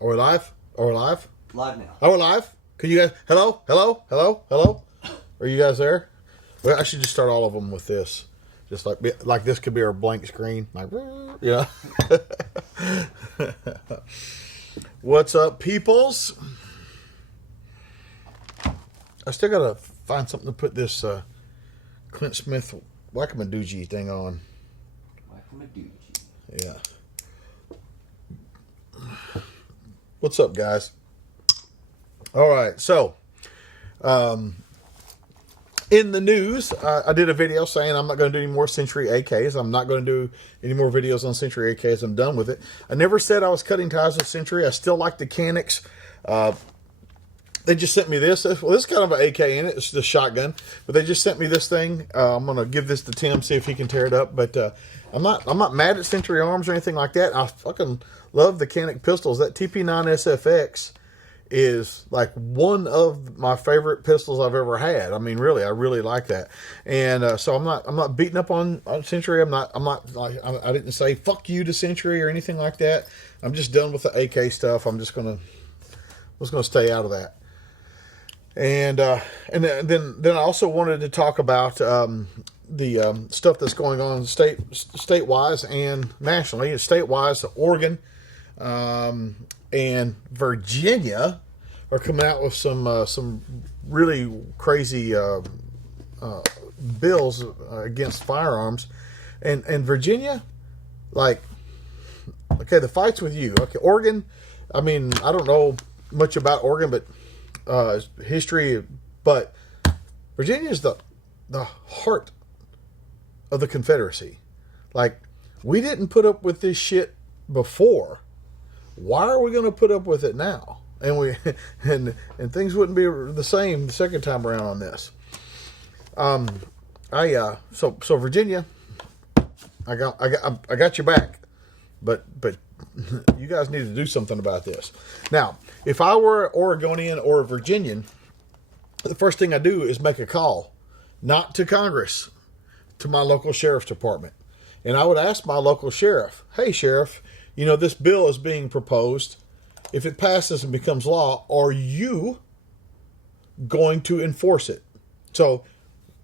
Are we live? Are we live? Live now. Are we live? Can you guys... Hello? Hello? Hello? Hello? Are you guys there? Well, I should just start all of them with this. Just like this could be our blank screen. Like, yeah. What's up, peoples? I still got to find something to put this Clint Smith Whack-a-Madoogie thing on. Whack-a-Madoogie. Yeah. What's up, guys? All right, so in the news, I did a video saying I'm not going to do any more Century AKs. I'm not going to do any more videos on Century AKs. I'm done with it. I never said I was cutting ties with Century. I still like the Canics. They just sent me this. Well, this is kind of an AK in it. It's the shotgun. But they just sent me this thing. I'm going to give this to Tim, see if he can tear it up. But I'm not mad at Century Arms or anything like that. I fucking love the Canic pistols. That TP9 SFX is like one of my favorite pistols I've ever had. I mean, really, I really like that. And so I'm not beating up on Century. I'm not like, I didn't say fuck you to Century or anything like that. I'm just done with the AK stuff. I'm just gonna stay out of that. And then I also wanted to talk about the stuff that's going on statewise and nationally. Statewise, Oregon and Virginia are coming out with some really crazy bills against firearms, and Virginia, like, okay, the fight's with you. Okay, Oregon, I mean, I don't know much about Oregon, but history, but Virginia is the heart of the Confederacy. Like, we didn't put up with this shit before. Why are we going to put up with it now? And and things wouldn't be the same the second time around on this. So Virginia, I got your back, but you guys need to do something about this. Now, if I were an Oregonian or a Virginian, the first thing I do is make a call, not to Congress, to my local sheriff's department. And I would ask my local sheriff, hey, sheriff, you know, this bill is being proposed. If it passes and becomes law, are you going to enforce it? So,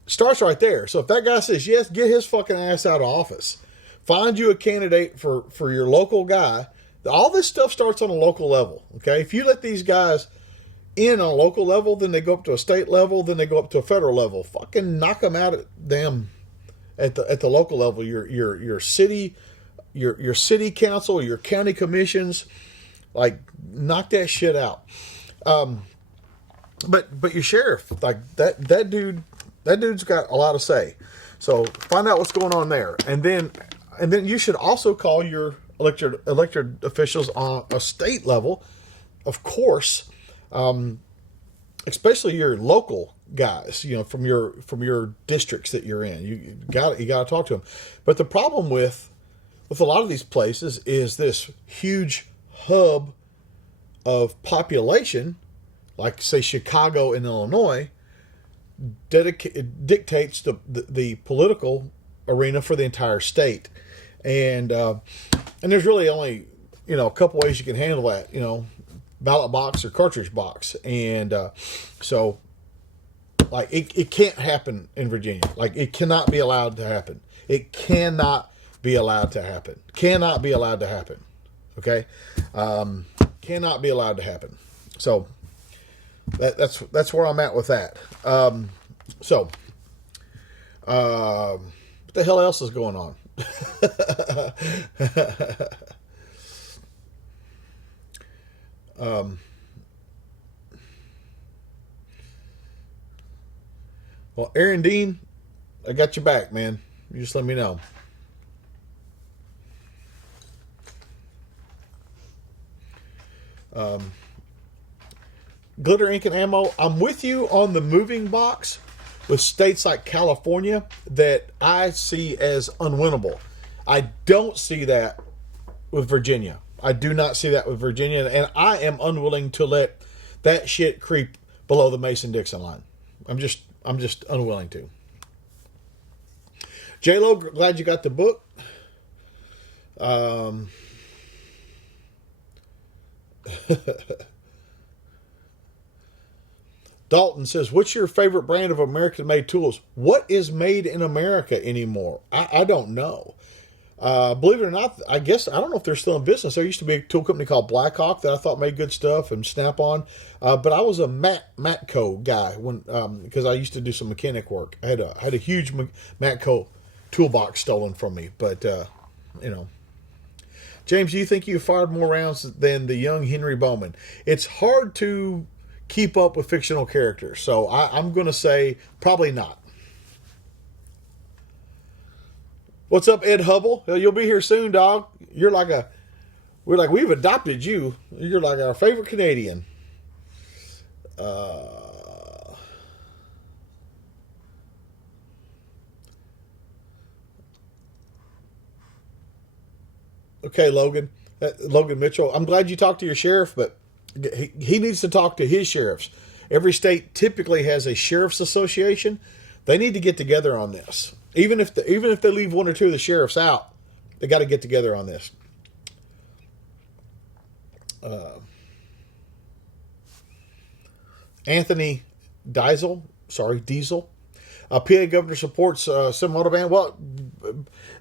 starts right there. So if that guy says yes, get his fucking ass out of office. Find you a candidate for your local guy. All this stuff starts on a local level, okay? If you let these guys in on a local level, then they go up to a state level, then they go up to a federal level. Fucking knock them out at them at the local level. Your city, your city council, your county commissions, like, knock that shit out. But your sheriff, like, that dude's got a lot to say. So find out what's going on there, and then you should also call your elected officials on a state level, of course, especially your local guys, you know, from your districts that you're in. You got to talk to them. But the problem with a lot of these places is this huge hub of population, like, say, Chicago and Illinois, dictates the political arena for the entire state. And there's really only, you know, a couple ways you can handle that, you know, ballot box or cartridge box. And so, like, it can't happen in Virginia. Like, it cannot be allowed to happen. It cannot be allowed to happen. Cannot be allowed to happen. Okay? Cannot be allowed to happen. So, that's where I'm at with that. What the hell else is going on? Well, Aaron Dean, I got your back, man. You just let me know. Glitter, ink, and ammo. I'm with you on the moving box with states like California that I see as unwinnable. I don't see that with Virginia. I do not see that with Virginia, and I am unwilling to let that shit creep below the Mason-Dixon line. I'm just unwilling to. J-Lo, glad you got the book. Dalton says, what's your favorite brand of American-made tools? What is made in America anymore? I don't know. Believe it or not, I guess, I don't know if they're still in business. There used to be a tool company called Blackhawk that I thought made good stuff, and Snap-on. But I was a Matco guy when because I used to do some mechanic work. I had a huge Matco toolbox stolen from me. But, you know. James, do you think you fired more rounds than the young Henry Bowman? It's hard to keep up with fictional characters, so I'm going to say probably not. What's up, Ed Hubble? You'll be here soon, dog. We've adopted you. You're like our favorite Canadian. Okay, Logan Mitchell. I'm glad you talked to your sheriff, but he needs to talk to his sheriffs. Every state typically has a sheriff's association. They need to get together on this. Even if they leave one or two of the sheriffs out, they got to get together on this. Anthony Diesel. PA governor supports semi-auto ban. Well,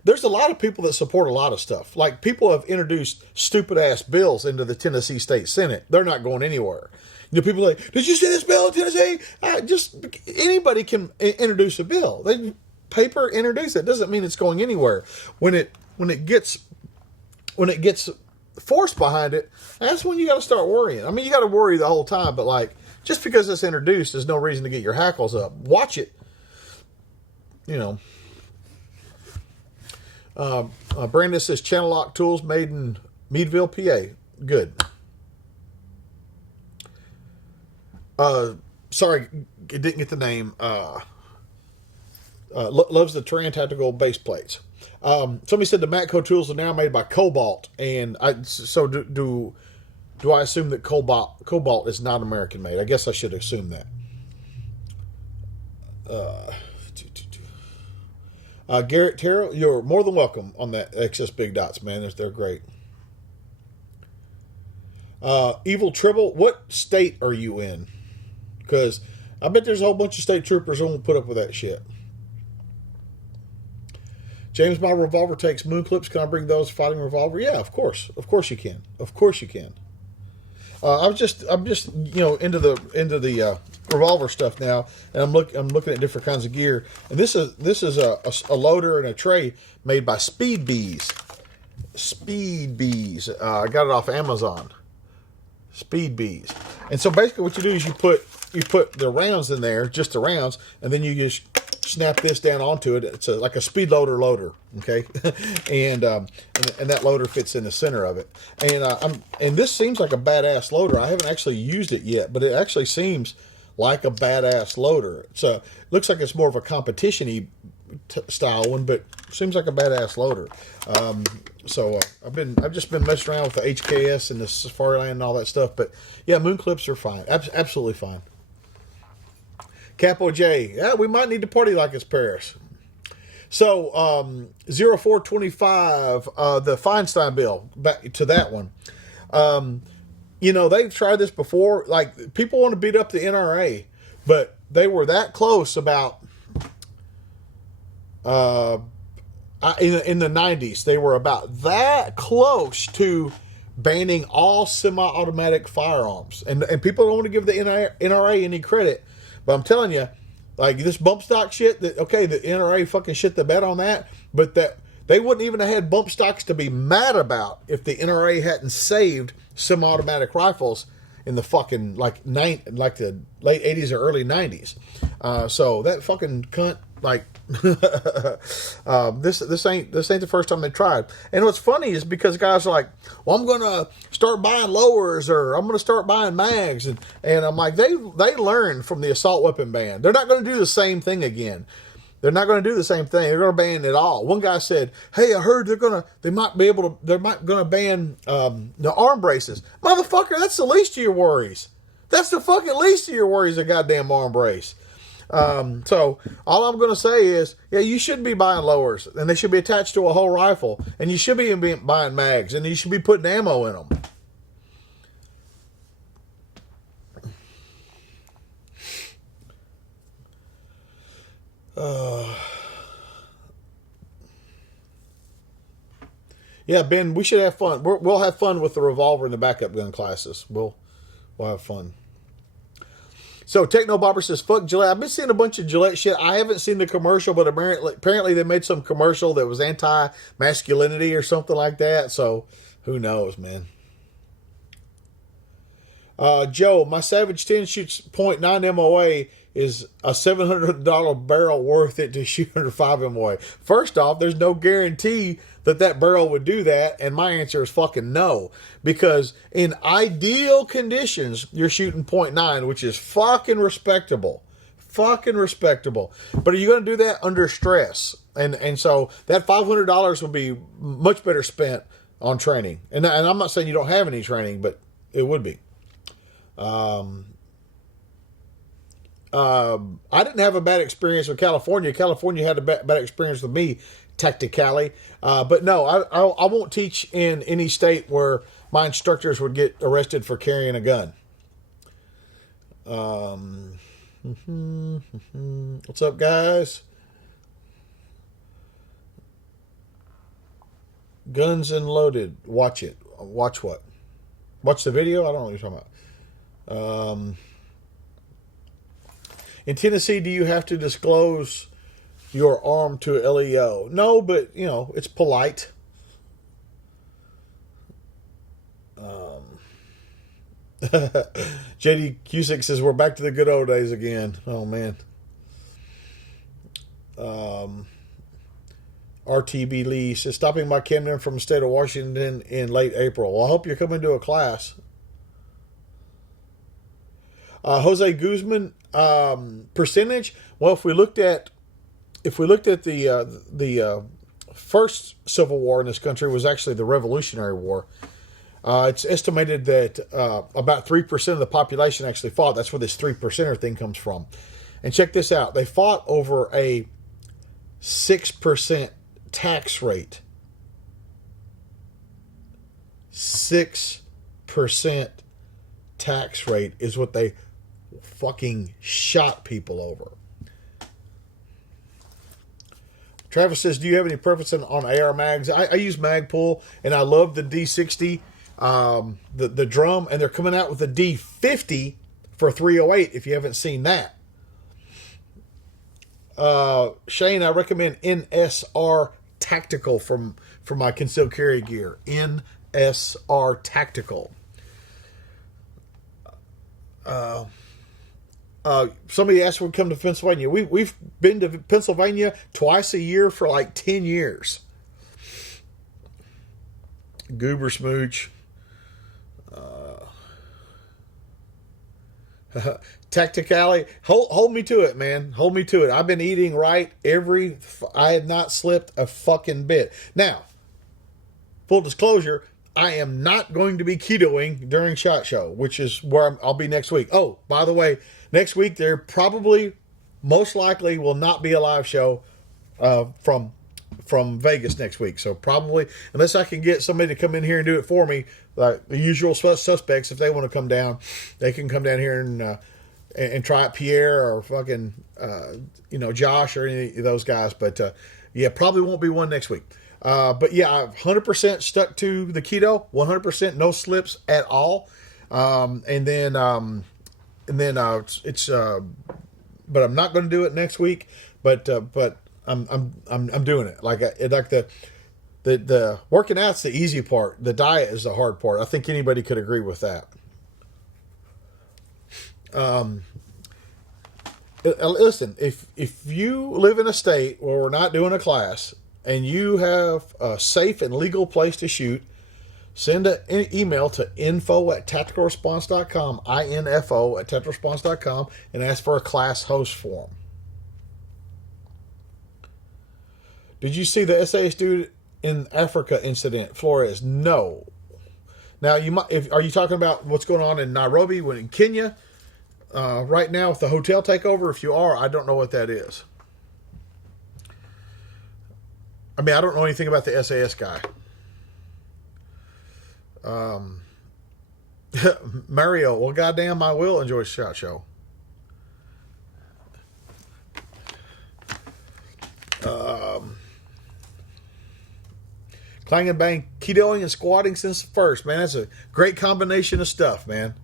there's a lot of people that support a lot of stuff. Like, people have introduced stupid-ass bills into the Tennessee State Senate. They're not going anywhere. You know, people are like, did you see this bill in Tennessee? Just anybody can introduce a bill. They paper introduce it. Doesn't mean it's going anywhere. When it gets force behind it, that's when you got to start worrying. I mean, you got to worry the whole time, but like, just because it's introduced, there's no reason to get your hackles up. Watch it. You know. Brandon says Channel Lock tools made in Meadville, PA. Good. Sorry, didn't get the name. Loves the Terran Tactical base plates. Somebody said the Matco tools are now made by Cobalt, and do I assume that Cobalt is not American made? I guess I should assume that. Garrett Terrell, you're more than welcome on that XS Big Dots, man. They're great. Evil Tribble, what state are you in? Because I bet there's a whole bunch of state troopers who won't put up with that shit. James, my revolver takes moon clips. Can I bring those fighting revolver? Yeah, of course. Of course you can. Of course you can. I'm just into the revolver stuff now, and I'm looking at different kinds of gear. And this is a loader and a tray made by Speed Bees. Speed Bees. I got it off Amazon. Speed Bees. And so basically, what you do is you put the rounds in there, just the rounds, and then you just snap this down onto it. It's like a speed loader, okay? and that loader fits in the center of it. And this seems like a badass loader. I haven't actually used it yet, but it actually seems like a badass loader. So it looks like it's more of a competition-y style one, but seems like a badass loader. So I've just been messing around with the HKS and the Safari Land and all that stuff. But yeah, moon clips are fine, absolutely fine. Capo J, yeah, we might need to party like it's Paris. So 0425, the Feinstein bill, back to that one. They've tried this before. Like, people want to beat up the NRA, but they were that close about in the 90s. They were about that close to banning all semi-automatic firearms, and people don't want to give the NRA any credit. But I'm telling you, like, this bump stock shit, the NRA fucking shit the bed on that, but that they wouldn't even have had bump stocks to be mad about if the NRA hadn't saved semi-automatic rifles in the fucking like the late 80s or early 90s. So that fucking cunt, like, this ain't the first time they tried. And what's funny is because guys are like, well, I'm gonna start buying lowers, or I'm gonna start buying mags, and I'm like, they learned from the assault weapon ban. They're not gonna do the same thing again. They're not going to do the same thing. They're going to ban it all. One guy said, "Hey, I heard they might going to ban the arm braces." Motherfucker, that's the least of your worries. That's the fucking least of your worries, a goddamn arm brace. So all I'm going to say is, yeah, you should be buying lowers, and they should be attached to a whole rifle, and you should be buying mags, and you should be putting ammo in them. Yeah, Ben, we should have fun. We'll have fun with the revolver and the backup gun classes. We'll have fun. So Techno Bobber says, fuck Gillette. I've been seeing a bunch of Gillette shit. I haven't seen the commercial, but apparently they made some commercial that was anti-masculinity or something like that. So who knows, man. Joe, my Savage 10 shoots .9 MOA is a $700 barrel worth it to shoot under 5 MOA. First off, there's no guarantee that barrel would do that, and my answer is fucking no. Because in ideal conditions, you're shooting .9, which is fucking respectable. Fucking respectable. But are you going to do that under stress? And so that $500 would be much better spent on training. And I'm not saying you don't have any training, but it would be. I didn't have a bad experience with California. California had a bad experience with me, tactically. But no, I won't teach in any state where my instructors would get arrested for carrying a gun. What's up, guys? Guns and Loaded. Watch it. Watch what? Watch the video? I don't know what you're talking about. In Tennessee, do you have to disclose your arm to LEO? No, but, it's polite. JD Cusick says, we're back to the good old days again. Oh, man. RTB Lee says, stopping by Camden from the state of Washington in late April. Well, I hope you're coming to a class. Jose Guzman, percentage. Well, if we looked at the first civil war in this country was actually the Revolutionary War. It's estimated that about 3% of the population actually fought. That's where this 3%er thing comes from. And check this out. They fought over a 6% tax rate. 6% tax rate is what they fucking shot people over. Travis says, do you have any preference on AR mags? I use Magpul, and I love the D60, the drum, and they're coming out with the D50 for 308 if you haven't seen that. Shane, I recommend NSR Tactical for my concealed carry gear. NSR Tactical. Somebody asked when we come to Pennsylvania. We've been to Pennsylvania twice a year for like 10 years. Goober Smooch. Tactically, hold me to it, man. Hold me to it. I've been eating right I had not slipped a fucking bit. Now, full disclosure, I am not going to be ketoing during SHOT Show, which is where I'll be next week. Oh, by the way, next week there probably, most likely, will not be a live show from Vegas next week. So probably, unless I can get somebody to come in here and do it for me, like the usual suspects, if they want to come down, they can come down here and try it. Pierre or fucking Josh or any of those guys. But yeah, probably won't be one next week. But yeah, I've 100% stuck to the keto, 100% no slips at all. And then it's but I'm not going to do it next week. But I'm doing it. Like the working out's the easy part. The diet is the hard part. I think anybody could agree with that. Listen, if you live in a state where we're not doing a class and you have a safe and legal place to shoot, send an email to info@tacticalresponse.com, info@tacticalresponse.com, and ask for a class host form. Did you see the SAS dude in Africa incident, Flores? No. Now, are you talking about what's going on in Nairobi, in Kenya, right now with the hotel takeover? If you are, I don't know what that is. I mean, I don't know anything about the SAS guy. Mario, well, goddamn, I will enjoy SHOT Show. Clang and Bang, ketoing and squatting since first. Man, that's a great combination of stuff, man.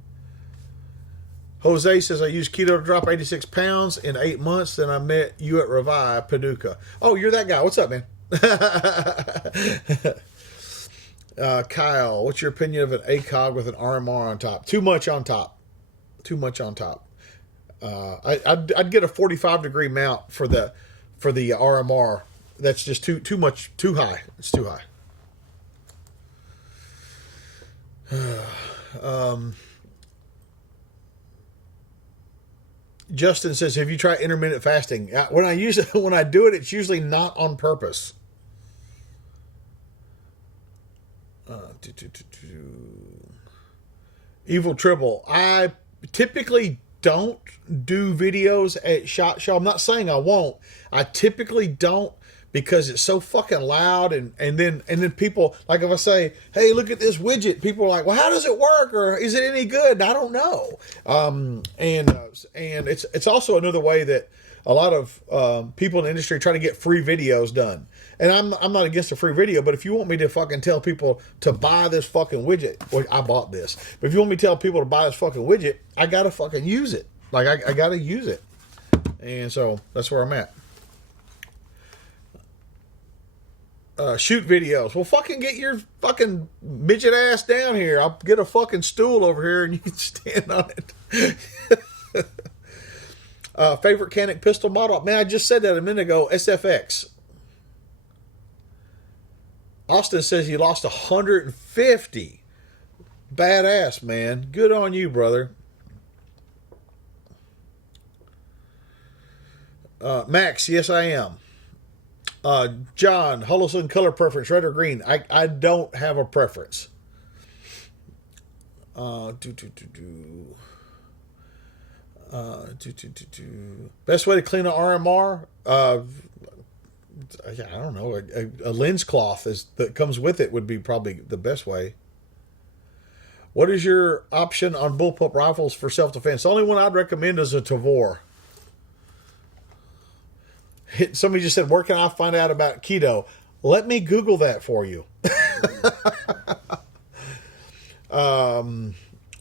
Jose says, I used keto to drop 86 pounds in 8 months. Then I met you at Revive, Paducah. Oh, you're that guy. What's up, man? Kyle, what's your opinion of an ACOG with an RMR on top? Too much on top. Too much on top. I'd get a 45-degree mount for the RMR. That's just too much, too high. It's too high. Justin says, "Have you tried intermittent fasting?" When I do it, it's usually not on purpose. Evil Tribble. I typically don't do videos at SHOT Show. I'm not saying I won't. I typically don't because it's so fucking loud, and then people, like if I say, hey, look at this widget, people are like, well, how does it work, or is it any good? And I don't know. And it's also another way that a lot of people in the industry try to get free videos done. And I'm not against a free video, but if you want me to fucking tell people to buy this fucking widget, well, I bought this. But if you want me to tell people to buy this fucking widget, I gotta fucking use it. Like I gotta use it. And so that's where I'm at. Shoot videos. Well, fucking get your fucking midget ass down here. I'll get a fucking stool over here and you can stand on it. Favorite Canic pistol model? Man, I just said that a minute ago. SFX. Austin says he lost 150. Badass, man. Good on you, brother. Max, yes, I am. John, Holosun color preference, red or green? I don't have a preference. Best way to clean an RMR? I don't know. A lens cloth that comes with it would be probably the best way. What is your option on bullpup rifles for self-defense? The only one I'd recommend is a Tavor. Somebody just said, where can I find out about keto? Let me Google that for you.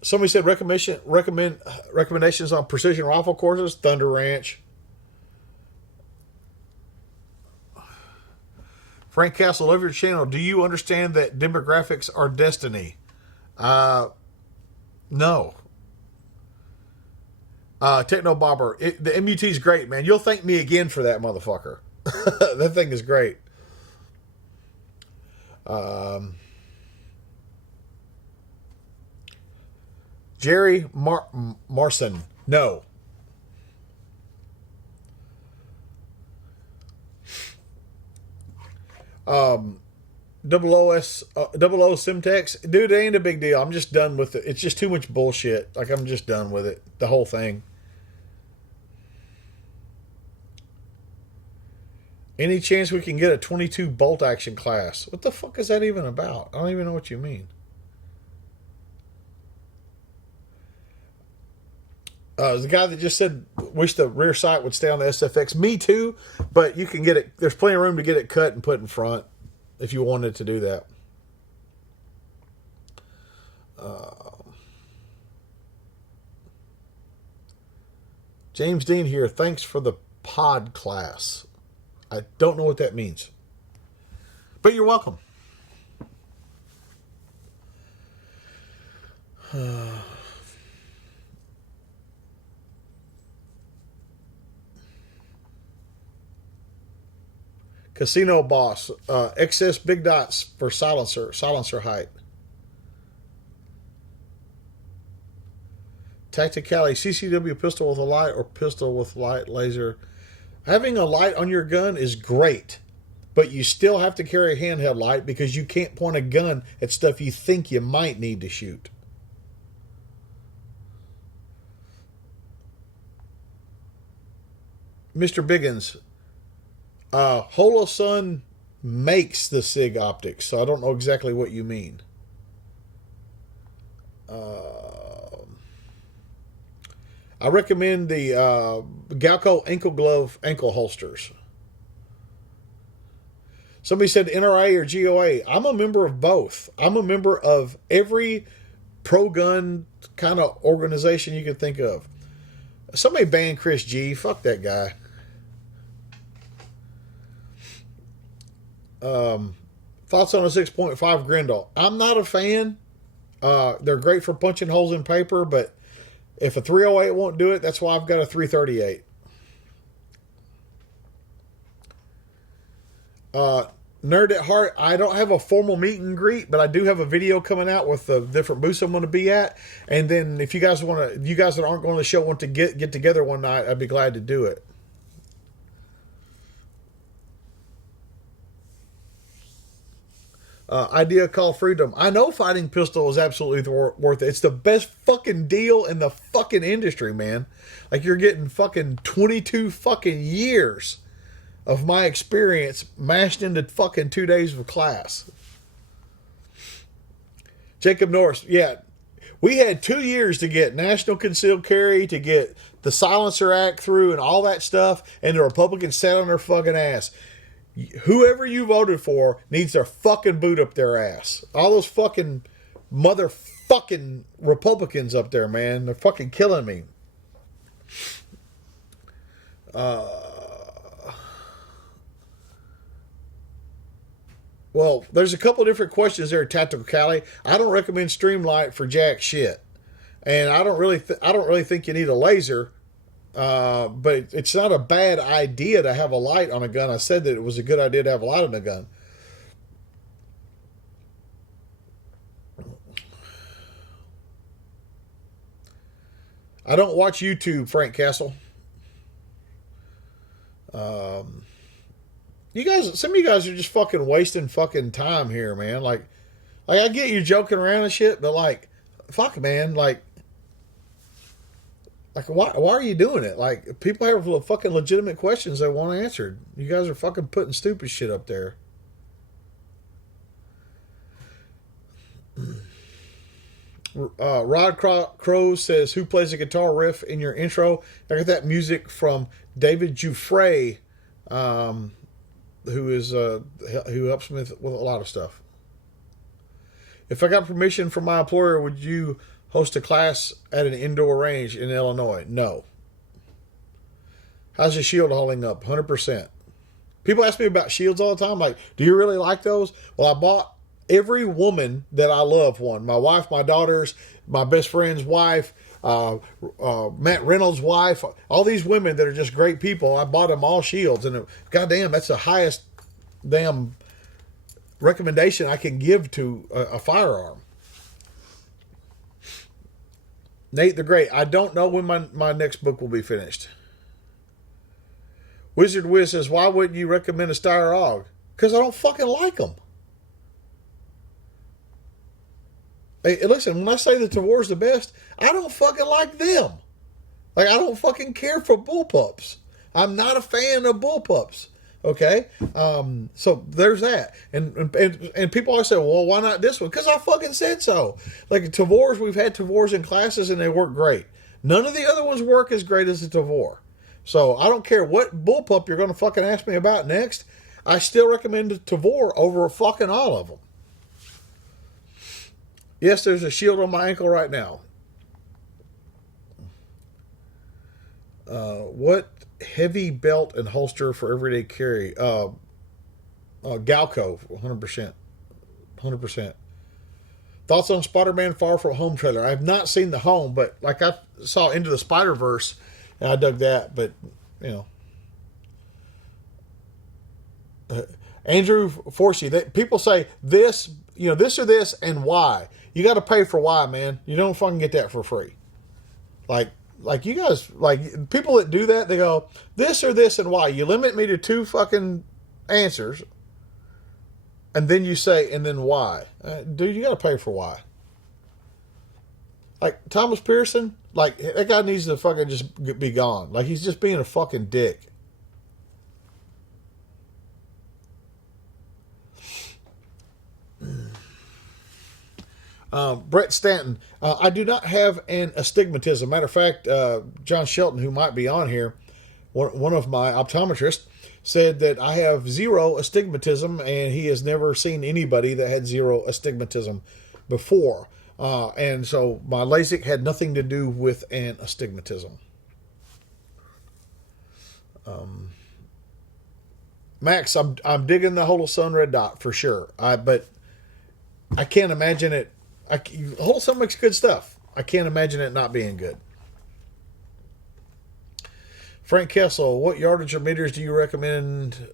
Somebody said recommendations on precision rifle courses. Thunder Ranch. Frank Castle, love your channel. Do you understand that demographics are destiny? No. Techno Bobber, the MUT is great, man. You'll thank me again for that motherfucker. That thing is great. Jerry Marson, no. Double O Simtex, dude, it ain't a big deal. I'm just done with it. It's just too much bullshit. Like, I'm just done with it. The whole thing. Any chance we can get a 22 bolt action class? What the fuck is that even about? I don't even know what you mean. The guy that just said, wish the rear sight would stay on the SFX. Me too, but you can get it. There's plenty of room to get it cut and put in front if you wanted to do that. James Dean here. Thanks for the pod class. I don't know what that means, but you're welcome. Casino Boss, excess big dots for silencer height. Tacticality, CCW pistol with a light or pistol with light laser. Having a light on your gun is great, but you still have to carry a handheld light because you can't point a gun at stuff you think you might need to shoot. Mr. Biggins, Holosun makes the SIG optics, so I don't know exactly what you mean. I recommend the Galco ankle glove ankle holsters. Somebody said NRA or GOA. I'm a member of both. I'm a member of every pro-gun kind of organization you can think of. Somebody banned Chris G. Fuck that guy. Thoughts on a 6.5 Grendel? I'm not a fan. They're great for punching holes in paper, but if a 308 won't do it, that's why I've got a 338. Nerd at heart, I don't have a formal meet and greet, but I do have a video coming out with the different booths I'm going to be at. And then if you guys want to, you guys that aren't going to the show want to get together one night, I'd be glad to do it. Idea called Freedom. I know Fighting Pistol is absolutely worth it. It's the best fucking deal in the fucking industry, man. Like, you're getting fucking 22 fucking years of my experience mashed into fucking 2 days of class. Jacob Norris, yeah. We had 2 years to get National Concealed Carry, to get the Silencer Act through and all that stuff, and the Republicans sat on their fucking ass. Whoever you voted for needs their fucking boot up their ass. All those fucking motherfucking Republicans up there, man. They're fucking killing me. Well, there's a couple different questions there, Tactical Cali. I don't recommend Streamlight for jack shit, and I don't really think you need a laser. But it's not a bad idea to have a light on a gun. I said that it was a good idea to have a light on a gun. I don't watch YouTube, Frank Castle. You guys, some of you guys are just fucking wasting fucking time here, man. Like I get you joking around and shit, but like, fuck, man, like why are you doing it? Like, people have fucking legitimate questions they want answered. You guys are fucking putting stupid shit up there. Rod Crow says, who plays a guitar riff in your intro? I got that music from David Giuffre, who helps me with a lot of stuff. If I got permission from my employer, would you host a class at an indoor range in Illinois? No. How's your shield holding up? 100%. People ask me about shields all the time. Like, do you really like those? Well, I bought every woman that I love one. My wife, my daughters, my best friend's wife, Matt Reynolds' wife, all these women that are just great people. I bought them all shields. And goddamn, that's the highest damn recommendation I can give to a firearm. Nate the Great, I don't know when my next book will be finished. Wizard Wiz says, why wouldn't you recommend a Steyr AUG? Because I don't fucking like them. Hey, listen, when I say the Tavor's the best, I don't fucking like them. Like, I don't fucking care for bullpups. I'm not a fan of bullpups. Okay? So there's that. And people always say, well, why not this one? Because I fucking said so. Like Tavors, we've had Tavors in classes and they work great. None of the other ones work as great as the Tavor. So I don't care what bullpup you're going to fucking ask me about next. I still recommend the Tavor over fucking all of them. Yes, there's a shield on my ankle right now. What heavy belt and holster for everyday carry? Galco, 100%. 100%. Thoughts on Spider-Man Far From Home trailer? I have not seen the home, but like I saw Into the Spider-Verse, and I dug that, but, you know. Andrew Forsey, people say this, you know, this or this and why. You got to pay for why, man. You don't fucking get that for free. Like you guys, like people that do that, they go, this or this and why. You limit me to 2 fucking answers. And then you say, and then why. Dude, you got to pay for why. Like Thomas Pearson, like that guy needs to fucking just be gone. Like he's just being a fucking dick. Brett Stanton, I do not have an astigmatism. Matter of fact, John Shelton, who might be on here, one of my optometrists said that I have zero astigmatism, and he has never seen anybody that had zero astigmatism before. And so my LASIK had nothing to do with an astigmatism. Max, I'm digging the whole sun red dot for sure. But I can't imagine it. Whole sun makes good stuff. I can't imagine it not being good. Frank Kessel, what yardage or meters do you recommend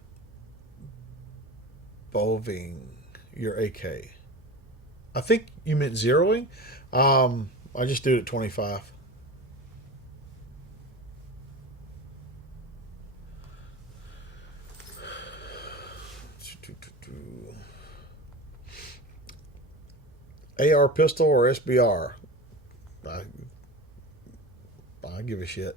boving your AK? I think you meant zeroing. I just do it at 25. AR pistol or SBR? I give a shit.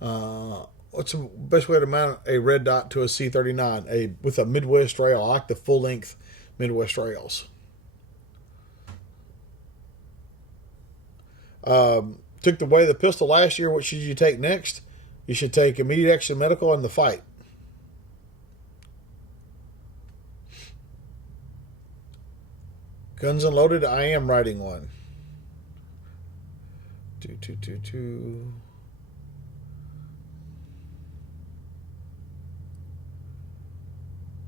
What's the best way to mount a red dot to a C39? With a Midwest rail. I like the full length Midwest rails. Took away the pistol last year. What should you take next? You should take immediate action medical and the fight. Guns Unloaded, I am writing one. 2222.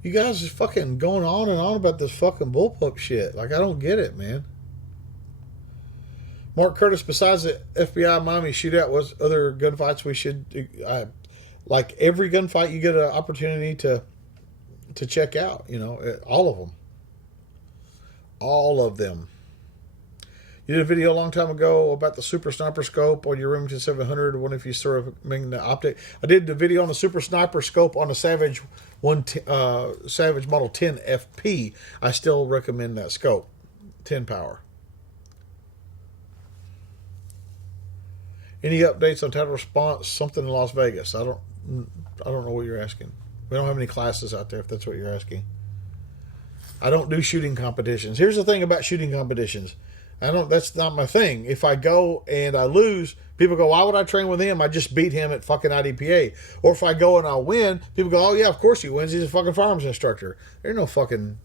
You guys are fucking going on and on about this fucking bullpup shit. Like, I don't get it, man. Mark Curtis, besides the FBI Miami shootout, was other gunfights we should... like, every gunfight you get an opportunity to check out. You know, all of them. All of them. You did a video a long time ago about the Super Sniper Scope on your Remington 700. What if you sort of make the optic? I did the video on the Super Sniper Scope on the Savage Savage Model 10 FP. I still recommend that scope. 10 power. Any updates on title response? Something in Las Vegas. I don't know what you're asking. We don't have any classes out there if that's what you're asking. I don't do shooting competitions. Here's the thing about shooting competitions. That's not my thing. If I go and I lose, people go, why would I train with him? I just beat him at fucking IDPA. Or if I go and I win, people go, oh yeah, of course he wins. He's a fucking firearms instructor. There's no fucking...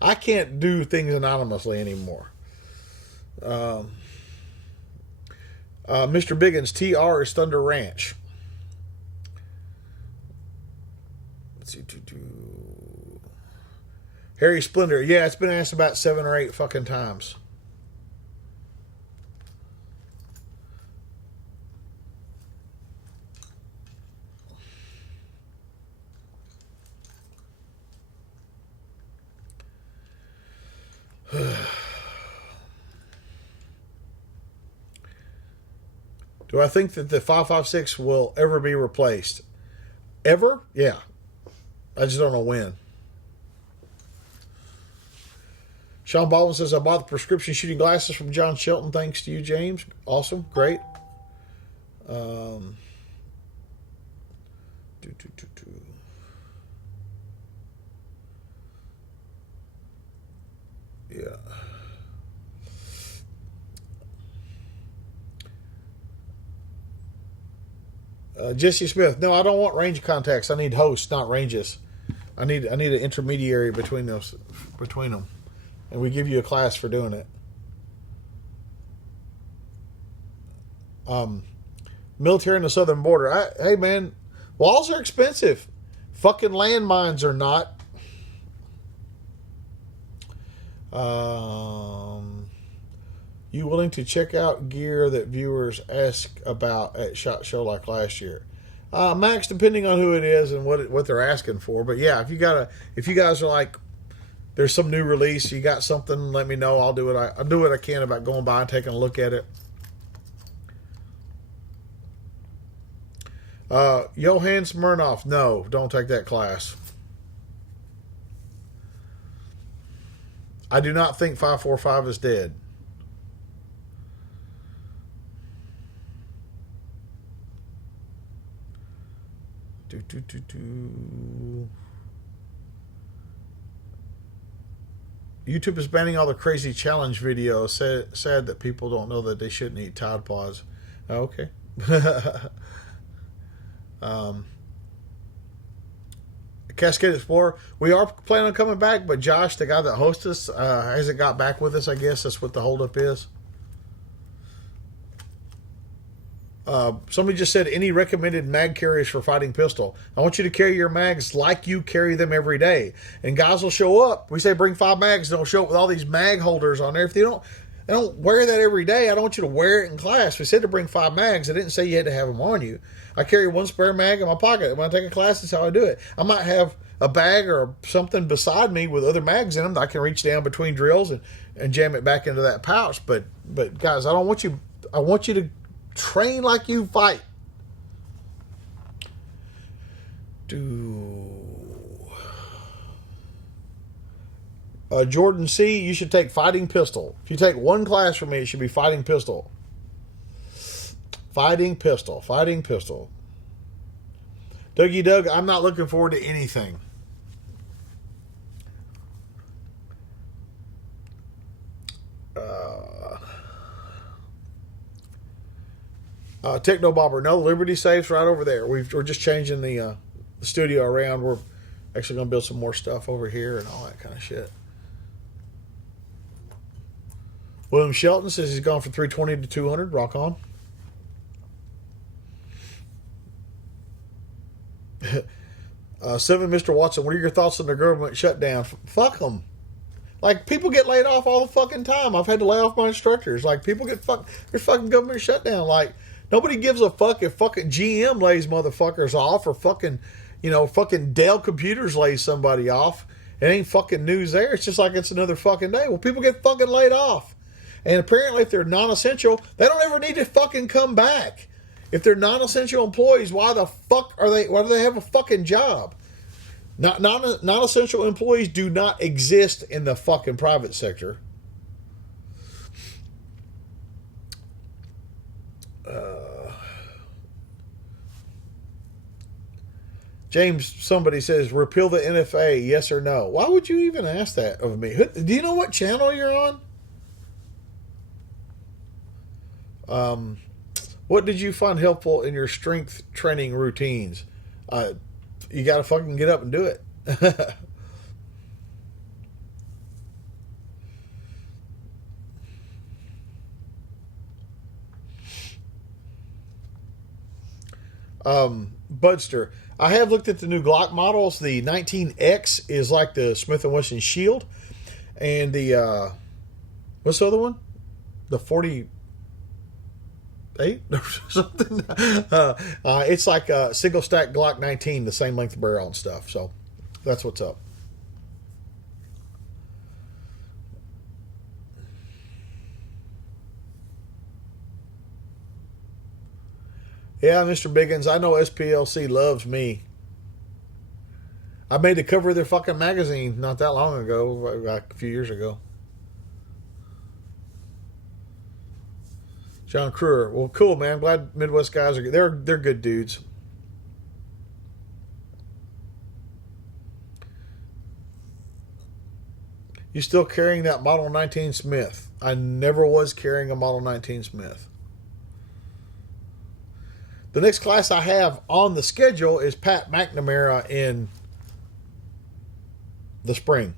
I can't do things anonymously anymore. Mr. Biggins, TR is Thunder Ranch. Let's see. Harry Splendor. Yeah, it's been asked about 7 or 8 fucking times. Do I think that the 5.56 will ever be replaced? Ever? Yeah. I just don't know when. Sean Baldwin says, I bought the prescription shooting glasses from John Shelton. Thanks to you, James. Awesome. Great. Yeah. Jesse Smith. No, I don't want range contacts. I need hosts, not ranges. I need an intermediary between them, and we give you a class for doing it. Military on the southern border. Hey man, walls are expensive. Fucking landmines are not. You willing to check out gear that viewers ask about at SHOT Show like last year? Max, depending on who it is and what they're asking for. But yeah, if you guys are like, there's some new release, you got something, let me know. I'll do it. I'll do what I can about going by and taking a look at it. Johann Smirnoff, no, don't take that class. I do not think 545 is dead. YouTube is banning all the crazy challenge videos. Sad that people don't know that they shouldn't eat Tide Pods. Okay. Cascade Explorer. We are planning on coming back, but Josh, the guy that hosts us, hasn't got back with us. I guess that's what the holdup is. Somebody just said, any recommended mag carriers for fighting pistol? I want you to carry your mags like you carry them every day. And guys will show up. We say bring 5 mags. They'll show up with all these mag holders on there. If they don't wear that every day, I don't want you to wear it in class. We said to bring 5 mags. I didn't say you had to have them on you. I carry 1 spare mag in my pocket. When I take a class, that's how I do it. I might have a bag or something beside me with other mags in them that I can reach down between drills and jam it back into that pouch. But guys, I want you to train like you fight. Jordan C, you should take fighting pistol. If you take 1 class from me, it should be fighting pistol. Fighting pistol. Fighting pistol. Dougie Doug, I'm not looking forward to anything. Techno Bobber, no, Liberty Safe's right over there. We're just changing the studio around. We're actually going to build some more stuff over here and all that kind of shit. William Shelton says he's gone from 320 to 200. Rock on. Seven, Mr. Watson, what are your thoughts on the government shutdown? Fuck them. Like, people get laid off all the fucking time. I've had to lay off my instructors. Like, people get there's fucking government shutdown. Like, nobody gives a fuck if fucking GM lays motherfuckers off or fucking, fucking Dell Computers lays somebody off. It ain't fucking news there. It's just like it's another fucking day. Well, people get fucking laid off. And apparently if they're non-essential, they don't ever need to fucking come back. If they're non-essential employees, why do they have a fucking job? Non-essential employees do not exist in the fucking private sector. James, somebody says, repeal the NFA, yes or no? Why would you even ask that of me? Do you know what channel you're on? What did you find helpful in your strength training routines? You got to fucking get up and do it. Budster, I have looked at the new Glock models. The 19X is like the Smith & Wesson Shield. And the, what's the other one? The 48 or something. It's like a single stack Glock 19, the same length barrel and stuff. So that's what's up. Yeah, Mr. Biggins, I know SPLC loves me. I made the cover of their fucking magazine not that long ago, like a few years ago. John Kruger. Well, cool, man. I'm glad Midwest guys are good. They're good dudes. You still carrying that Model 19 Smith? I never was carrying a Model 19 Smith. The next class I have on the schedule is Pat McNamara in the spring.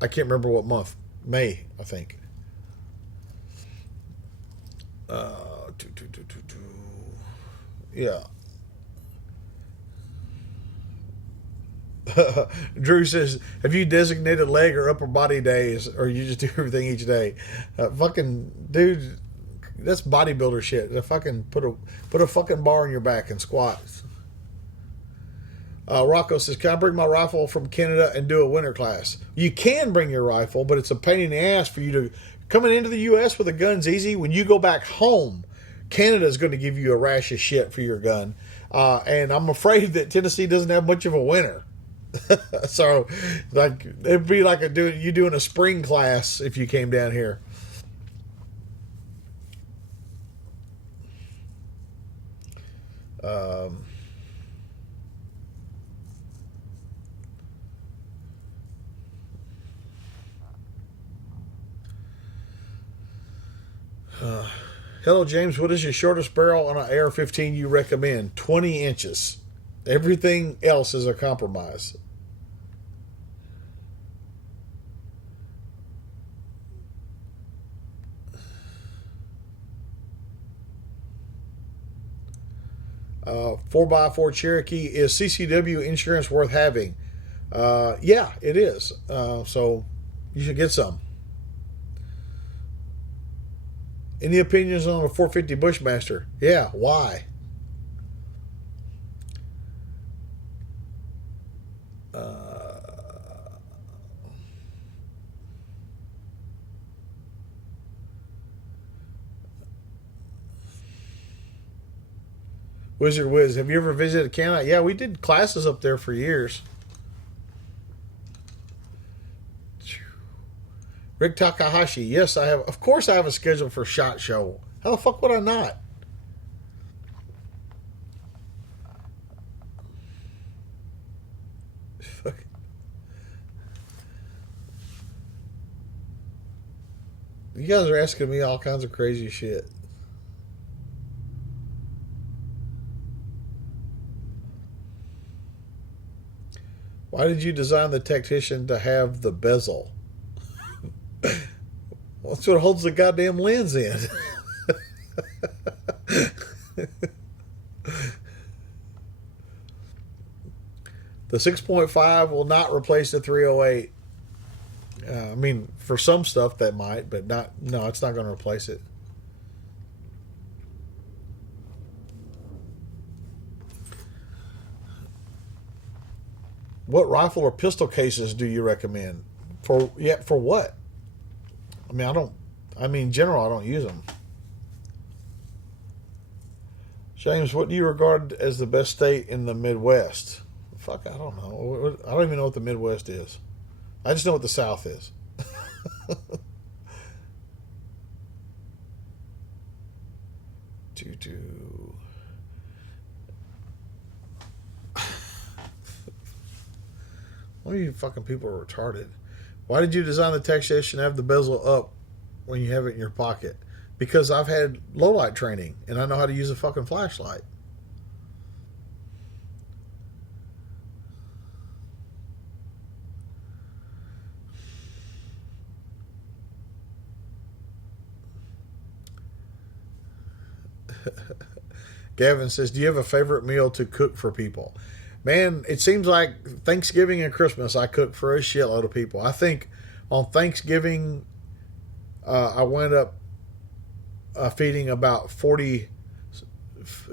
I can't remember what month. May, I think. Yeah. Drew says, have you designated leg or upper body days, or you just do everything each day? Fucking dude, that's bodybuilder shit. Fucking put a fucking bar in your back and squat. Rocco says, can I bring my rifle from Canada and do a winter class? You can bring your rifle, but it's a pain in the ass for you to coming into the U.S. with a gun's easy. When you go back home, Canada's going to give you a rash of shit for your gun. And I'm afraid that Tennessee doesn't have much of a winter. So, like, it'd be like you doing a spring class if you came down here. Hello, James. What is your shortest barrel on an AR-15 you recommend? 20 inches. Everything else is a compromise. Uh, 4x4 Cherokee, is CCW insurance worth having? Yeah, it is. So you should get some. Any opinions on a 450 Bushmaster? Yeah, why? Wizard Wiz, have you ever visited Canada? Yeah, we did classes up there for years. Rick Takahashi, yes, I have. Of course, I have a schedule for SHOT Show. How the fuck would I not? You guys are asking me all kinds of crazy shit. Why did you design the Tactician to have the bezel? Well, that's what holds the goddamn lens in. The 6.5 will not replace the 308. I mean, for some stuff that might, but not. No, it's not going to replace it. What rifle or pistol cases do you recommend? For what? I mean, I don't. I mean, in general, I don't use them. James, what do you regard as the best state in the Midwest? Fuck, I don't know. I don't even know what the Midwest is. I just know what the South is. One of you fucking people are retarded. Why did you design the Tactician and have the bezel up when you have it in your pocket? Because I've had low light training and I know how to use a fucking flashlight. Gavin says, do you have a favorite meal to cook for people? Man, it seems like Thanksgiving and Christmas I cook for a shitload of people. I think on Thanksgiving I wound up feeding about 40,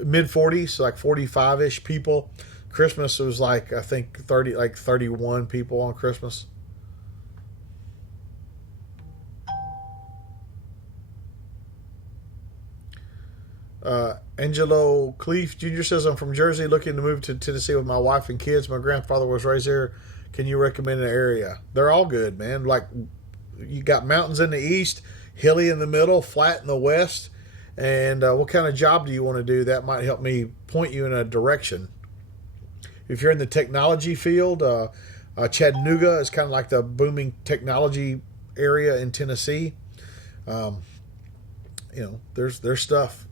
mid 40s, like 45-ish people. Christmas was like, I think 30, like 31 people on Christmas. Angelo Cleef Jr. says, I'm from Jersey looking to move to Tennessee with my wife and kids. My grandfather was raised there. Can you recommend an area? They're all good, man. Like, you got mountains in the east, hilly in the middle, flat in the west. And what kind of job do you want to do? That might help me point you in a direction. If you're in the technology field, Chattanooga is kind of like the booming technology area in Tennessee. There's stuff.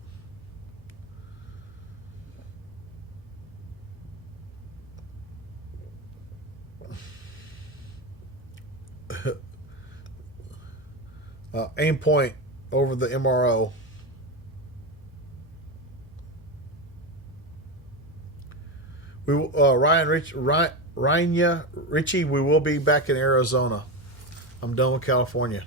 Aim point over the MRO. Ryan Richie, we will be back in Arizona. I'm done with California.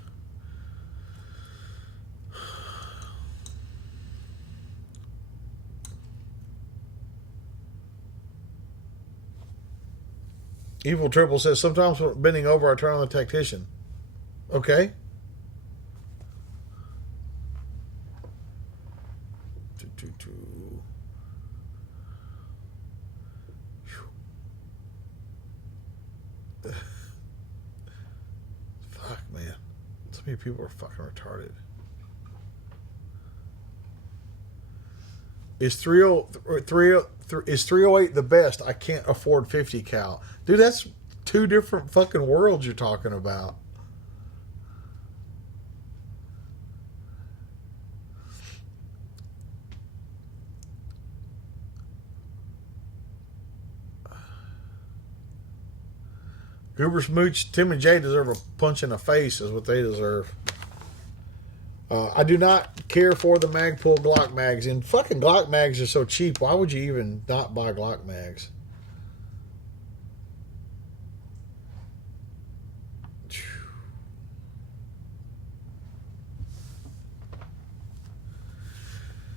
Evil Triple says, sometimes when bending over, I turn on the Tactician. Okay. Fuck, man. So many people are fucking retarded. Is 308 the best? I can't afford 50 cal. Dude, that's two different fucking worlds you're talking about. Goober Smooch, Tim and Jay deserve a punch in the face is what they deserve. I do not care for the Magpul Glock mags. And fucking Glock mags are so cheap. Why would you even not buy Glock mags?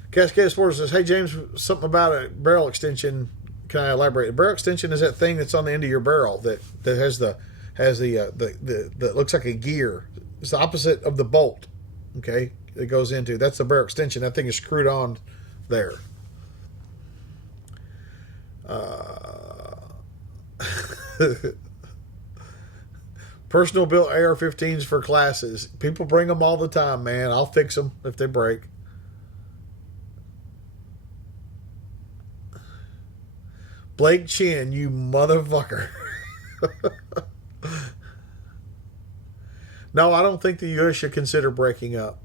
Cascade Sports says, hey, James, something about a barrel extension. Can I elaborate? A barrel extension is that thing that's on the end of your barrel that has the that looks like a gear. It's the opposite of the bolt. Okay, it goes into. That's the barrel extension. That thing is screwed on there. Personal built AR-15s for classes. People bring them all the time, man. I'll fix them if they break. Blake Chin, you motherfucker. No, I don't think the U.S. should consider breaking up.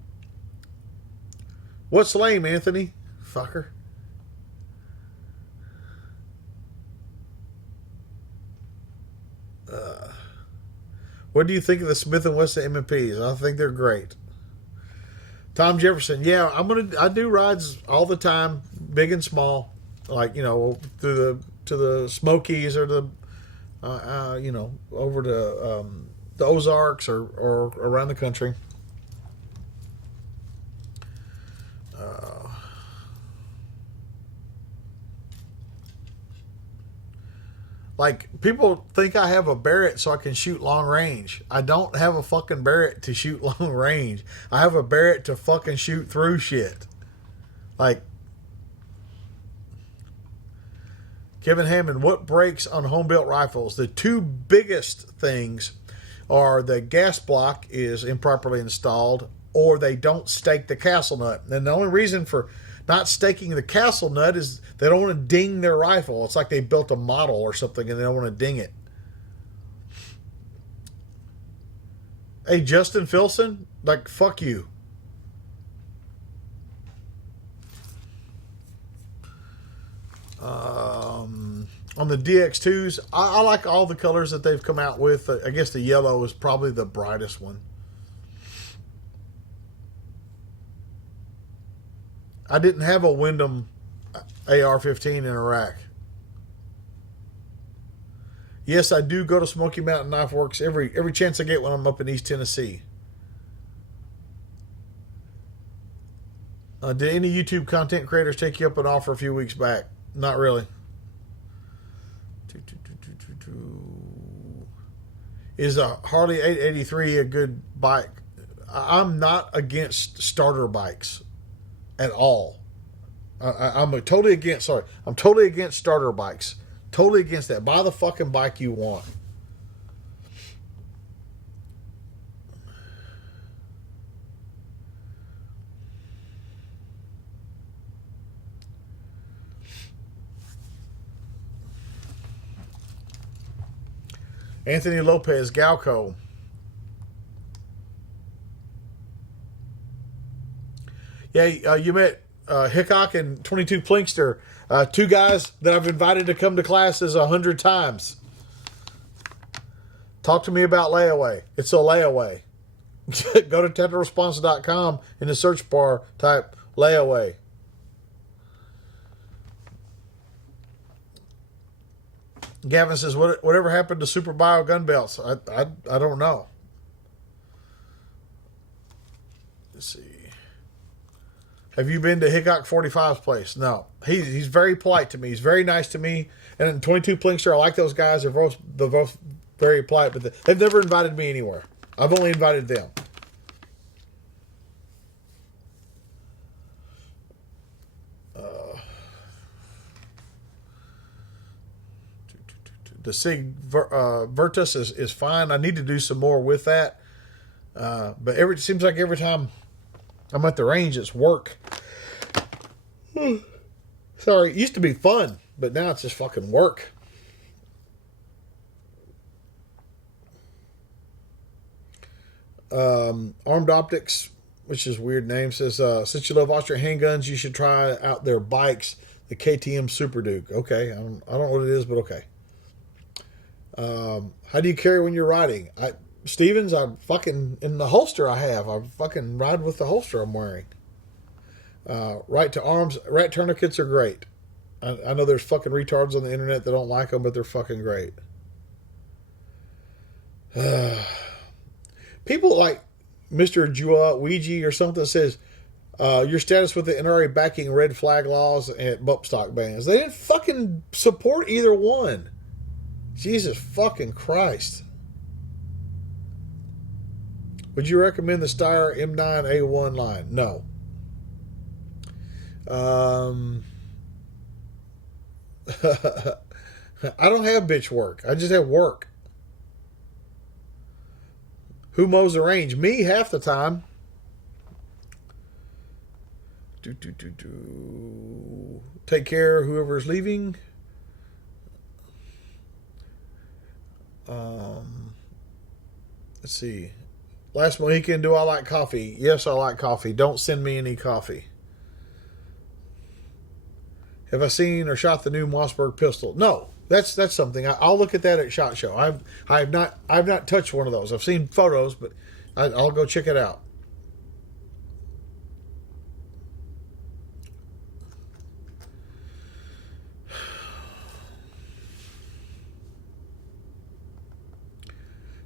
What's lame, Anthony? Fucker. What do you think of the Smith & Wesson M&Ps? I think they're great. Tom Jefferson, yeah, I do rides all the time, big and small, like, you know, to the Smokies or the over to the Ozarks or around the country. Like, people think I have a Barrett so I can shoot long range. I don't have a fucking Barrett to shoot long range. I have a Barrett to fucking shoot through shit. Like, Kevin Hammond, what breaks on home-built rifles? The two biggest things are the gas block is improperly installed, or they don't stake the castle nut. And the only reason for not staking the castle nut is they don't want to ding their rifle. It's like they built a model or something and they don't want to ding it. Hey, Justin Filson, like, fuck you. On the DX2s, I like all the colors that they've come out with. I guess the yellow is probably the brightest one. I didn't have a Wyndham AR-15 in Iraq. Yes, I do go to Smoky Mountain Knife Works every chance I get when I'm up in East Tennessee. Did any YouTube content creators take you up an offer a few weeks back? Not really. Is a Harley 883 a good bike? I'm not against starter bikes at all. I'm totally against starter bikes. Totally against that. Buy the fucking bike you want. Anthony Lopez, Galco. Yeah, you met Hickok and 22 Plinkster, two guys that I've invited to come to classes 100 times. Talk to me about layaway. It's a layaway. Go to tetraresponse.com in the search bar, type layaway. Gavin says, whatever happened to Super Bio gun belts? I don't know. Let's see. Have you been to Hickok 45's place? No. He's very polite to me. He's very nice to me. And 22 Plinkster, I like those guys. They're both very polite, but they've never invited me anywhere. I've only invited them. The Sig Virtus is fine. I need to do some more with that. But it seems like every time I'm at the range, it's work. Sorry, it used to be fun, but now it's just fucking work. Armed Optics, which is a weird name, says, since you love Austrian handguns, you should try out their bikes, the KTM Super Duke. Okay, I don't know what it is, but okay. How do you carry when you're riding? Stevens, I fucking, in the holster I fucking ride with the holster I'm wearing. Right to arms, right tourniquets are great. I know there's fucking retards on the internet that don't like them, but they're fucking great. People like Mr. Jua Ouija or something says, your status with the NRA backing red flag laws and bump stock bans. They didn't fucking support either one. Jesus fucking Christ. Would you recommend the Steyr M9A1 line? No. I don't have bitch work. I just have work. Who mows the range? Me half the time. Take care, whoever's leaving. Let's see. Last Mohican, do I like coffee? Yes, I like coffee. Don't send me any coffee. Have I seen or shot the new Mossberg pistol? No, that's something. I'll look at that at SHOT Show. I've not touched one of those. I've seen photos, but I'll go check it out.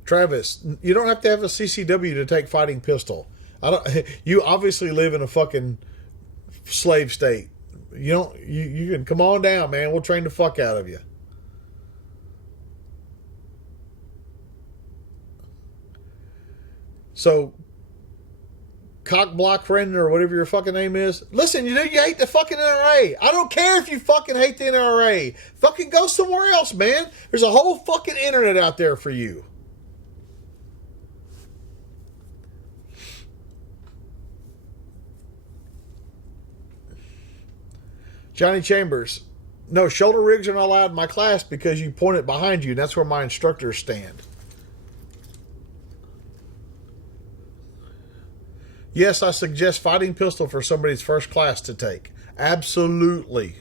Travis, you don't have to have a CCW to take fighting pistol. I don't. You obviously live in a fucking slave state. You don't. You can come on down, man. We'll train the fuck out of you. So, cock block friend or whatever your fucking name is. Listen, you hate the fucking NRA. I don't care if you fucking hate the NRA. Fucking go somewhere else, man. There's a whole fucking internet out there for you. Johnny Chambers. No, shoulder rigs are not allowed in my class because you point it behind you, and that's where my instructors stand. Yes, I suggest fighting pistol for somebody's first class to take. Absolutely.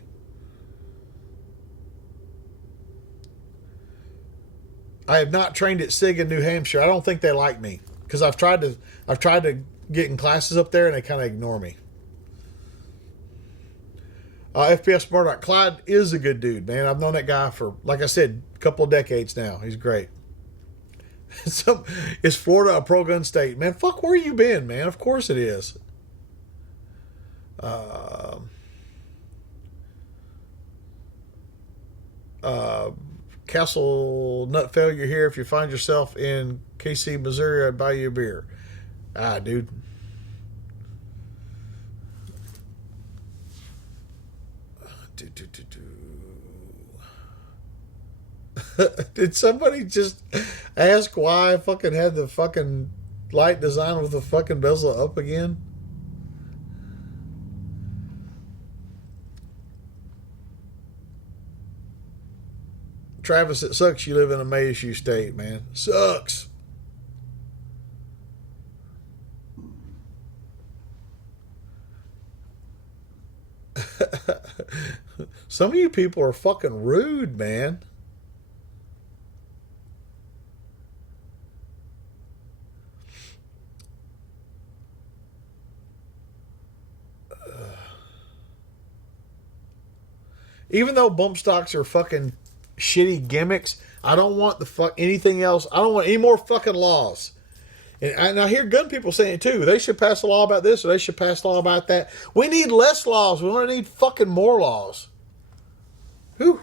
I have not trained at SIG in New Hampshire. I don't think they like me because I've tried to get in classes up there and they kind of ignore me. FPS Murdoch. Clyde is a good dude, man. I've known that guy for, like I said, a couple of decades now. He's great. Is Florida a pro-gun state? Man, fuck where you been, man. Of course it is. Castle nut failure here. If you find yourself in KC, Missouri, I'd buy you a beer. Ah, dude. Did somebody just ask why I fucking had the fucking light design with the fucking bezel up again? Travis, it sucks you live in a MASU state, man. Sucks. Some of you people are fucking rude, man. Even though bump stocks are fucking shitty gimmicks, I don't want anything else. I don't want any more fucking laws. And I hear gun people saying it too. They should pass a law about this or they should pass a law about that. We need less laws. We don't need fucking more laws. Whew.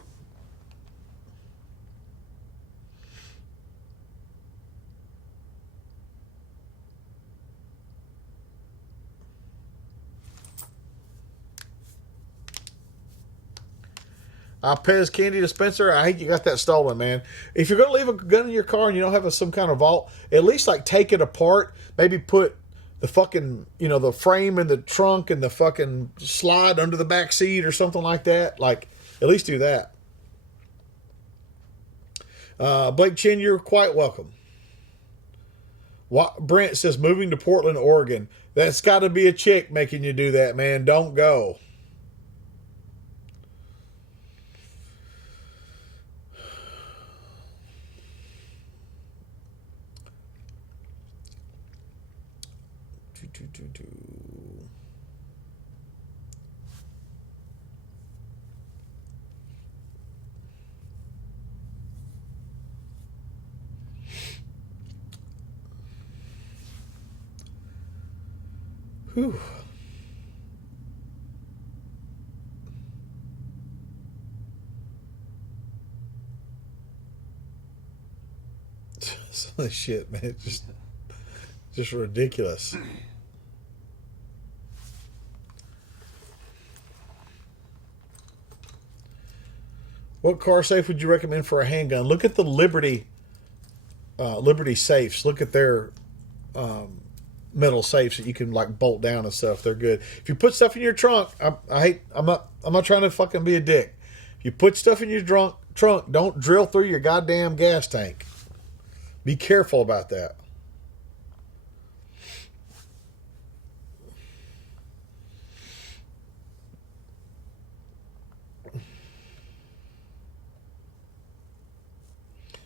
Pez candy dispenser. I hate you got that stolen, man. If you're going to leave a gun in your car and you don't have some kind of vault, at least like take it apart. Maybe put the fucking, the frame in the trunk and the fucking slide under the back seat or something like that. Like, at least do that. Blake Chin, you're quite welcome. Brent says moving to Portland, Oregon. That's got to be a chick making you do that, man. Don't go. Whew. Some of this shit, man, it's just ridiculous. What car safe would you recommend for a handgun? Look at the Liberty safes. Look at their metal safes that you can like bolt down and stuff. They're good. If you put stuff in your trunk, I'm not trying to fucking be a dick. If you put stuff in your trunk, don't drill through your goddamn gas tank. Be careful about that.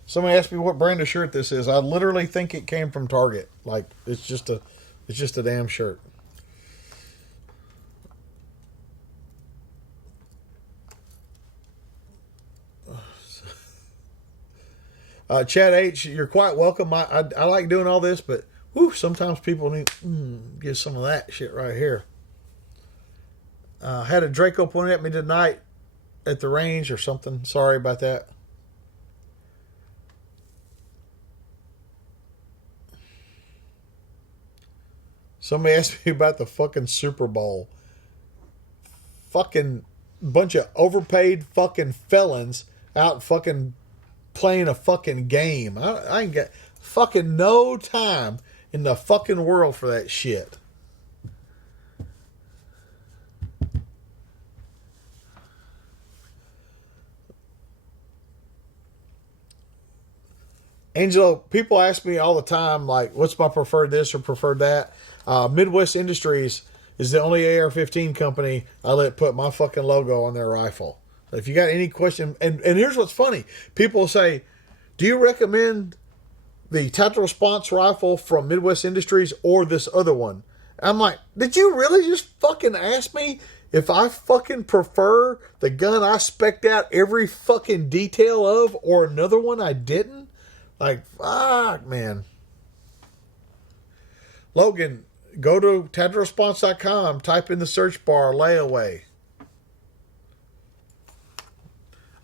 Somebody asked me what brand of shirt this is. I literally think it came from Target. Like it's just a damn shirt. Chad H, you're quite welcome. I like doing all this, but whew, sometimes people need get some of that shit right here. Had a Draco pointed at me tonight at the range or something. Sorry about that. Somebody asked me about the fucking Super Bowl. Fucking bunch of overpaid fucking felons out fucking playing a fucking game. I ain't got fucking no time in the fucking world for that shit. Angelo, people ask me all the time, like, what's my preferred this or preferred that? Midwest Industries is the only AR-15 company I let put my fucking logo on their rifle. If you got any question, and here's what's funny. People say, do you recommend the Tactical Response rifle from Midwest Industries or this other one? I'm like, did you really just fucking ask me if I fucking prefer the gun I spec'd out every fucking detail of or another one I didn't? Like, fuck, man. Logan, go to tacticalresponse.com, type in the search bar, layaway.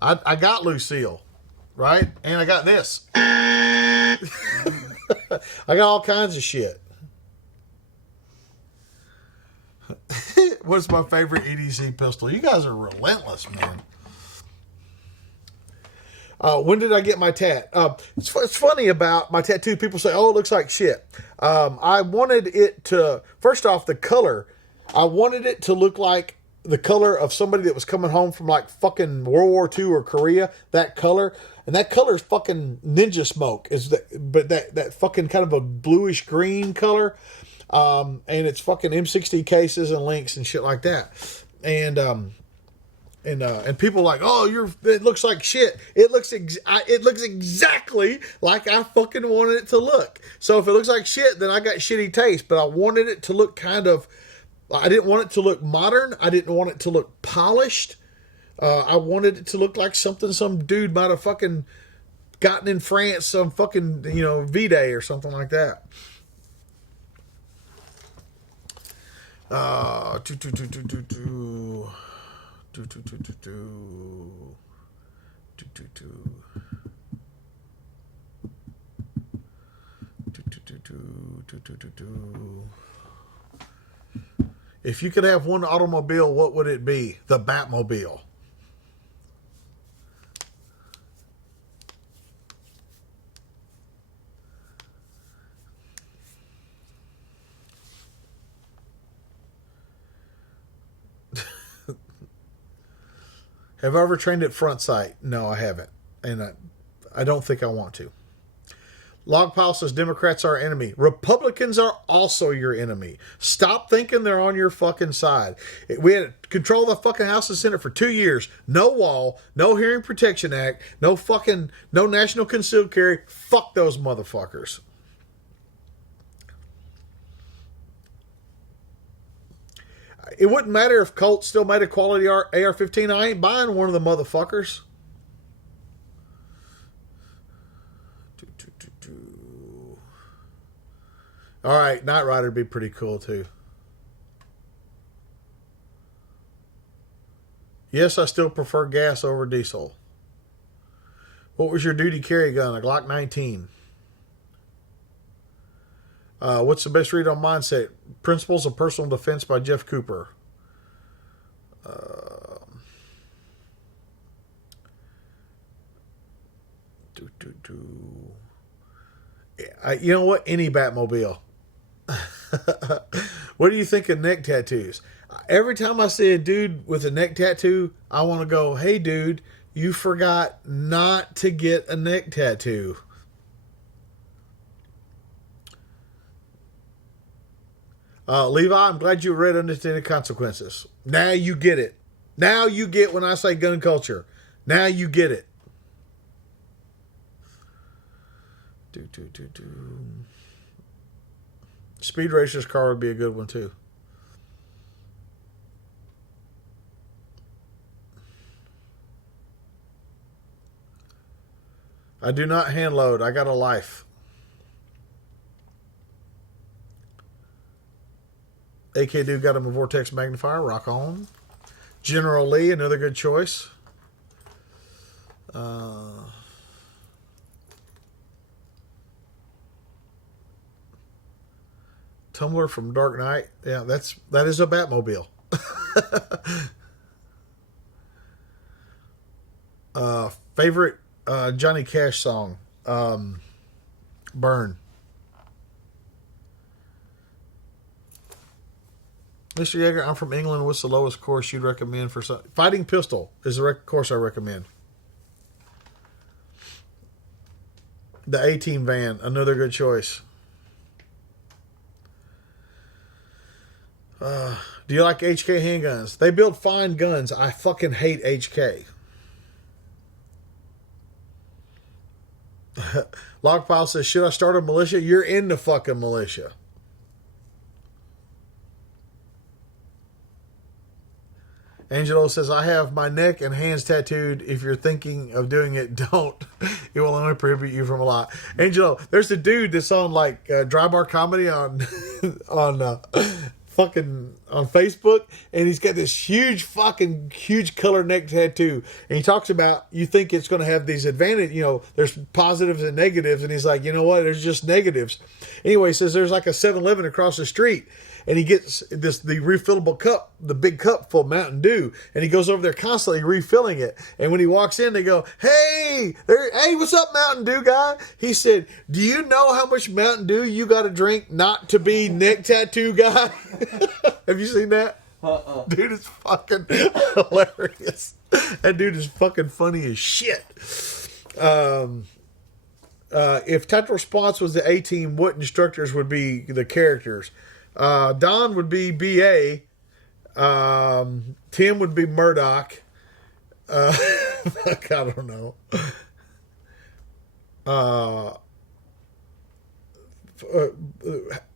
I got Lucille, right? And I got this. I got all kinds of shit. What's my favorite EDC pistol? You guys are relentless, man. When did I get my tat? It's funny about my tattoo. People say, oh, it looks like shit. I wanted it to, first off, the color. I wanted it to look like the color of somebody that was coming home from like fucking World War II or Korea. That color. And that color is fucking ninja smoke. But that fucking kind of a bluish green color. And it's fucking M60 cases and links and shit like that. And people are like, oh, it looks like shit. It looks exactly like I fucking wanted it to look. So if it looks like shit, then I got shitty taste. But I wanted it to look I didn't want it to look modern. I didn't want it to look polished. I wanted it to look like something some dude might have fucking gotten in France, some fucking, V-Day or something like that. If you could have one automobile, what would it be? The Batmobile. Have I ever trained at front sight? No, I haven't. And I don't think I want to. Logpile says Democrats are our enemy. Republicans are also your enemy. Stop thinking they're on your fucking side. We had control of the fucking House and Senate for 2 years. No wall, no Hearing Protection Act, no National Concealed Carry. Fuck those motherfuckers. It wouldn't matter if Colt still made a quality AR-15. I ain't buying one of the motherfuckers. All right, Knight Rider would be pretty cool too. Yes, I still prefer gas over diesel. What was your duty carry gun? A Glock 19. What's the best read on Mindset? Principles of Personal Defense by Jeff Cooper. You know what? Any Batmobile. What do you think of neck tattoos? Every time I see a dude with a neck tattoo, I want to go, hey, dude, you forgot not to get a neck tattoo. Levi, I'm glad you read Unintended Consequences. Now you get it. Now you get when I say gun culture. Now you get it. Speed Racer's car would be a good one too. I do not hand load. I got a life. AK Dude got him a Vortex magnifier. Rock on. General Lee, another good choice. Tumbler from Dark Knight. Yeah, that is a Batmobile. Favorite Johnny Cash song? Burn. Mr. Yeager, I'm from England. What's the lowest course you'd recommend for Fighting Pistol is the course I recommend. The A-Team van, another good choice. Do you like HK handguns? They build fine guns. I fucking hate HK. Logpile says, should I start a militia? You're in the fucking militia. Angelo says, I have my neck and hands tattooed. If you're thinking of doing it, don't. It will only prohibit you from a lot. Angelo, there's a dude that's on like Dry Bar Comedy on fucking on Facebook, and he's got this huge color neck tattoo, and he talks about, you think it's going to have these advantages, you know, there's positives and negatives, and he's like, you know what, there's just negatives. Anyway, he says there's like a 7-Eleven across the street, and he gets the refillable cup, the big cup full of Mountain Dew, and he goes over there constantly refilling it. And when he walks in, they go, hey, what's up, Mountain Dew guy? He said, do you know how much Mountain Dew you got to drink not to be neck tattoo guy? Have you seen that? Dude is fucking hilarious. That dude is fucking funny as shit. If Tactical Response was the A-Team, what instructors would be the characters? Don would be BA. Tim would be Murdoch. I don't know.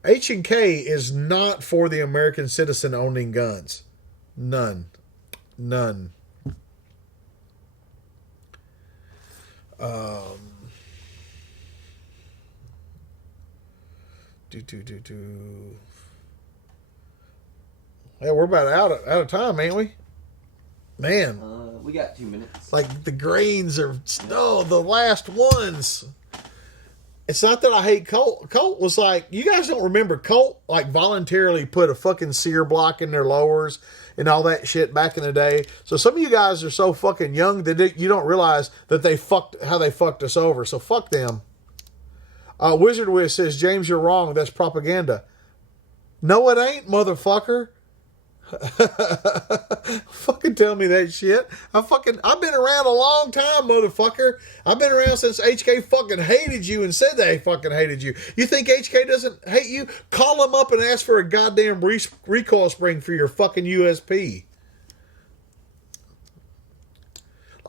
H&K is not for the American citizen owning guns. None. Yeah, we're about out of time, ain't we? Man. We got 2 minutes. Like the grains are the last ones. It's not that I hate Colt. Colt was like, you guys don't remember Colt like voluntarily put a fucking sear block in their lowers and all that shit back in the day. So some of you guys are so fucking young that you don't realize that how they fucked us over. So fuck them. Wizard Wiz says, James, you're wrong. That's propaganda. No, it ain't, motherfucker. Fucking tell me that shit. I've been around a long time, motherfucker. I've been around since HK fucking hated you and said they fucking hated you. You think HK doesn't hate you? Call them up and ask for a goddamn recoil spring for your fucking USP.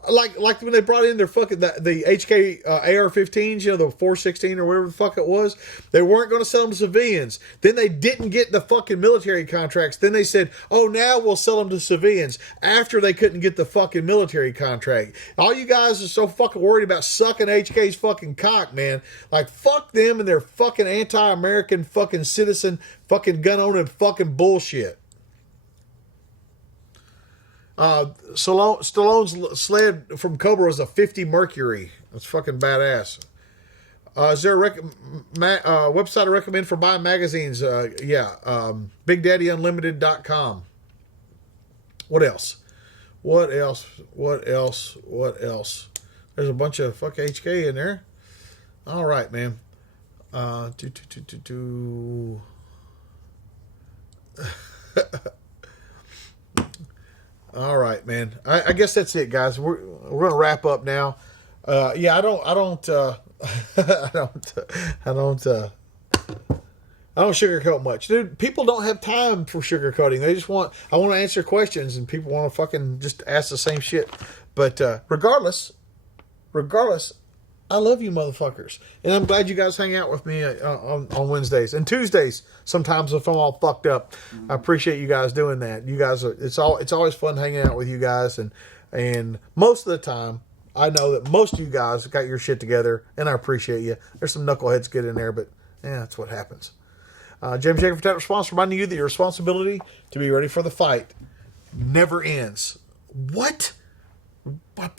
like when they brought in their fucking the HK AR-15s, you know, the 416 or whatever the fuck it was. They weren't going to sell them to civilians. Then they didn't get the fucking military contracts. Then they said, "Oh, now we'll sell them to civilians." After they couldn't get the fucking military contract. All you guys are so fucking worried about sucking HK's fucking cock, man. Like, fuck them and their fucking anti-American fucking citizen fucking gun owning fucking bullshit. Stallone's sled from Cobra was a 50 Mercury. That's fucking badass. Is there a website I recommend for buying magazines? BigDaddyUnlimited.com. What else? What else? There's a bunch of fuck HK in there. All right, man. All right, man. I guess that's it, guys. We're gonna wrap up now. I don't sugarcoat much, dude. People don't have time for sugarcoating. They just want. I want to answer questions, and people want to fucking just ask the same shit. But regardless, I love you, motherfuckers, and I'm glad you guys hang out with me on Wednesdays and Tuesdays. Sometimes if I'm all fucked up, I appreciate you guys doing that. You guys are. It's always fun hanging out with you guys, and most of the time, I know that most of you guys got your shit together, and I appreciate you. There's some knuckleheads get in there, but that's what happens. James Jacob for Tech Response, reminding you that your responsibility to be ready for the fight never ends. What?